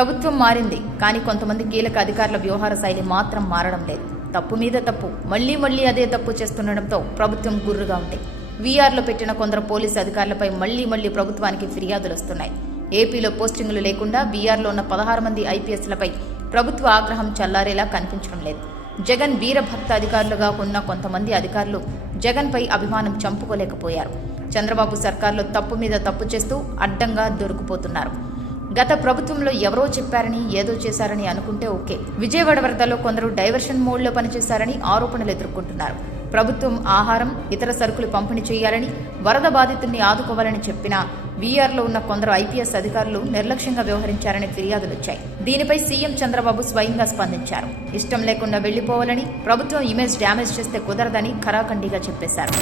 ప్రభుత్వం మారింది కానీ కొంతమంది కీలక అధికారుల వ్యవహార శైలి మాత్రం మారడం లేదు. తప్పు మీద తప్పు మళ్ళీ మళ్ళీ అదే తప్పు చేస్తుండటంతో ప్రభుత్వం గుర్రుగా ఉంది. వీఆర్లో పెట్టిన కొందరు పోలీసు అధికారులపై మళ్ళీ మళ్ళీ ప్రభుత్వానికి ఫిర్యాదులు వస్తున్నాయి. ఏపీలో పోస్టింగులు లేకుండా వీఆర్లో ఉన్న పదహారు మంది ఐపీఎస్లపై ప్రభుత్వ ఆగ్రహం చల్లారేలా కనిపించడం లేదు. జగన్ వీరభక్త అధికారులుగా ఉన్న కొంతమంది అధికారులు జగన్పై అభిమానం చంపుకోలేకపోయారు. చంద్రబాబు సర్కార్లో తప్పు మీద తప్పు చేస్తూ అడ్డంగా దొరికిపోతున్నారు. గత ప్రభుత్వంలో ఎవరో చెప్పారని ఏదో చేశారని అనుకుంటే ఓకే. విజయవాడ వరదలో కొందరు డైవర్షన్ మోడ్లో పనిచేశారని ఆరోపణలు ఎదుర్కొంటున్నారు. ప్రభుత్వం ఆహారం ఇతర సరుకులు పంపిణీ చేయాలని వరద బాధితుల్ని ఆదుకోవాలని చెప్పినా వీఆర్లో ఉన్న కొందరు ఐపీఎస్ అధికారులు నిర్లక్ష్యంగా వ్యవహరించారని ఫిర్యాదులు వచ్చాయి. దీనిపై సీఎం చంద్రబాబు స్వయంగా స్పందించారు. ఇష్టం లేకుండా వెళ్ళిపోవాలని ప్రభుత్వం ఇమేజ్ డ్యామేజ్ చేస్తే కుదరదని ఖరాఖండిగా చెప్పేశారు.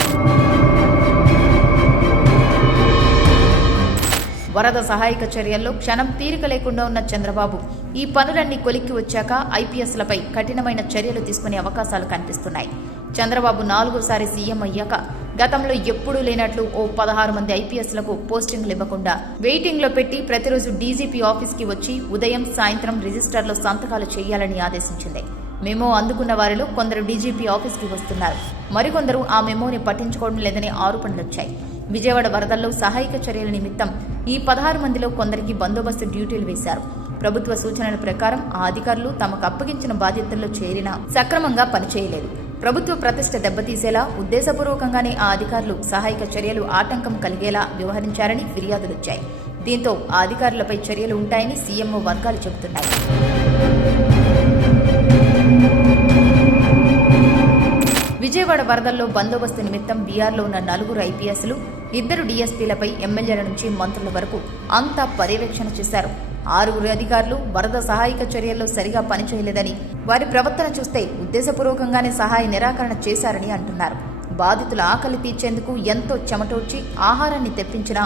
వరద సహాయక చర్యల్లో క్షణం తీరిక లేకుండా ఉన్న చంద్రబాబు. ఈ పనులన్నీ కొలిక్కి వచ్చాక ఐపీఎస్లపై కఠినమైన చర్యలు తీసుకునే అవకాశాలు కనిపిస్తున్నాయి. చంద్రబాబు నాలుగోసారి సీఎం అయ్యాక గతంలో ఎప్పుడూ లేనట్లు ఓ పదహారు మంది ఐపీఎస్లకు పోస్టింగ్లు ఇవ్వకుండా వెయిటింగ్లో పెట్టి ప్రతిరోజు డీజీపీ ఆఫీస్కి వచ్చి ఉదయం సాయంత్రం రిజిస్టర్లో సంతకాలు చేయాలని ఆదేశించింది. మెమో అందుకున్న వారిలో కొందరు డీజీపీ ఆఫీస్కి వస్తున్నారు. మరికొందరు ఆ మెమోని పట్టించుకోవడం లేదని ఆరోపణలు వచ్చాయి విజయవాడ వరదల్లో సహాయక చర్యల నిమిత్తం ఈ పదహారు మందిలో కొందరికి బందోబస్తు డ్యూటీలు వేశారు. ప్రభుత్వ సూచనల ప్రకారం ఆ అధికారులు తమకు అప్పగించిన బాధ్యతల్లో చేరినా సక్రమంగా పనిచేయలేదు. ప్రభుత్వ ప్రతిష్ట దెబ్బతీసేలా ఉద్దేశపూర్వకంగానే ఆ అధికారులు సహాయక చర్యలు ఆటంకం కలిగేలా వ్యవహరించారని ఫిర్యాదులొచ్చాయి. దీంతో ఆ అధికారులపై చర్యలు ఉంటాయని సీఎంఓ వర్గాలు చెబుతున్నాయి. విజయవాడ వరదల్లో బందోబస్తు నిమిత్తం బీఆర్లో ఉన్న నలుగురు ఐపీఎస్లు ఇద్దరు డీఎస్పీలపై ఎమ్మెల్యేల నుంచి మంత్రుల వరకు అంతా పర్యవేక్షణ చేశారు. ఆరుగురు అధికారులు వరద సహాయక చర్యల్లో సరిగా పనిచేయలేదని వారి ప్రవర్తన చూస్తే ఉద్దేశపూర్వకంగానే సహాయ నిరాకరణ చేశారని అంటున్నారు. బాధితుల ఆకలి తీర్చేందుకు ఎంతో చెమటోడ్చి ఆహారాన్ని తెప్పించిన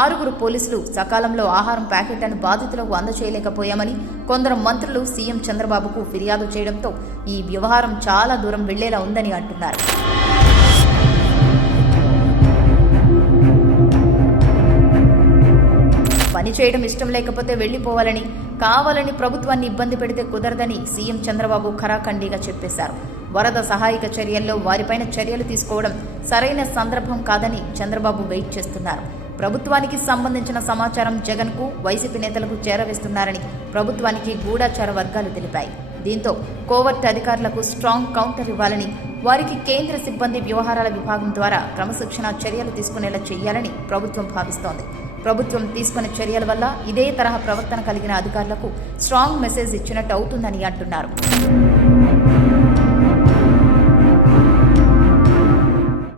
ఆరుగురు పోలీసులు సకాలంలో ఆహారం ప్యాకెట్లను బాధితులకు అందచేయలేకపోయామని కొందరు మంత్రులు సీఎం చంద్రబాబుకు ఫిర్యాదు చేయడంతో ఈ వ్యవహారం చాలా దూరం వెళ్ళేలా ఉందని అంటున్నారు. చేయడం ఇష్టం లేకపోతే వెళ్ళిపోవాలని కావాలని ప్రభుత్వాన్ని ఇబ్బంది పెడితే కుదరదని సీఎం చంద్రబాబు ఖరాఖండిగా చెప్పేశారు. వరద సహాయక చర్యల్లో వారిపైన చర్యలు తీసుకోవడం సరైన సందర్భం కాదని చంద్రబాబు వెయిట్ చేస్తున్నారు. ప్రభుత్వానికి సంబంధించిన సమాచారం జగన్కు వైసీపీ నేతలకు చేరవేస్తున్నారని ప్రభుత్వానికి గూఢాచార వర్గాలు తెలిపాయి. దీంతో కోవర్ట్ అధికారులకు స్ట్రాంగ్ కౌంటర్ ఇవ్వాలని వారికి కేంద్ర సిబ్బంది వ్యవహారాల విభాగం ద్వారా క్రమశిక్షణ చర్యలు తీసుకునేలా చేయాలని ప్రభుత్వం భావిస్తోంది. ప్రభుత్వం తీసుకున్న చర్యల వల్ల ఇదే తరహా ప్రవర్తన కలిగిన అధికారులకు స్ట్రాంగ్ మెసేజ్ ఇచ్చినట్టు అవుతుందని అంటున్నారు.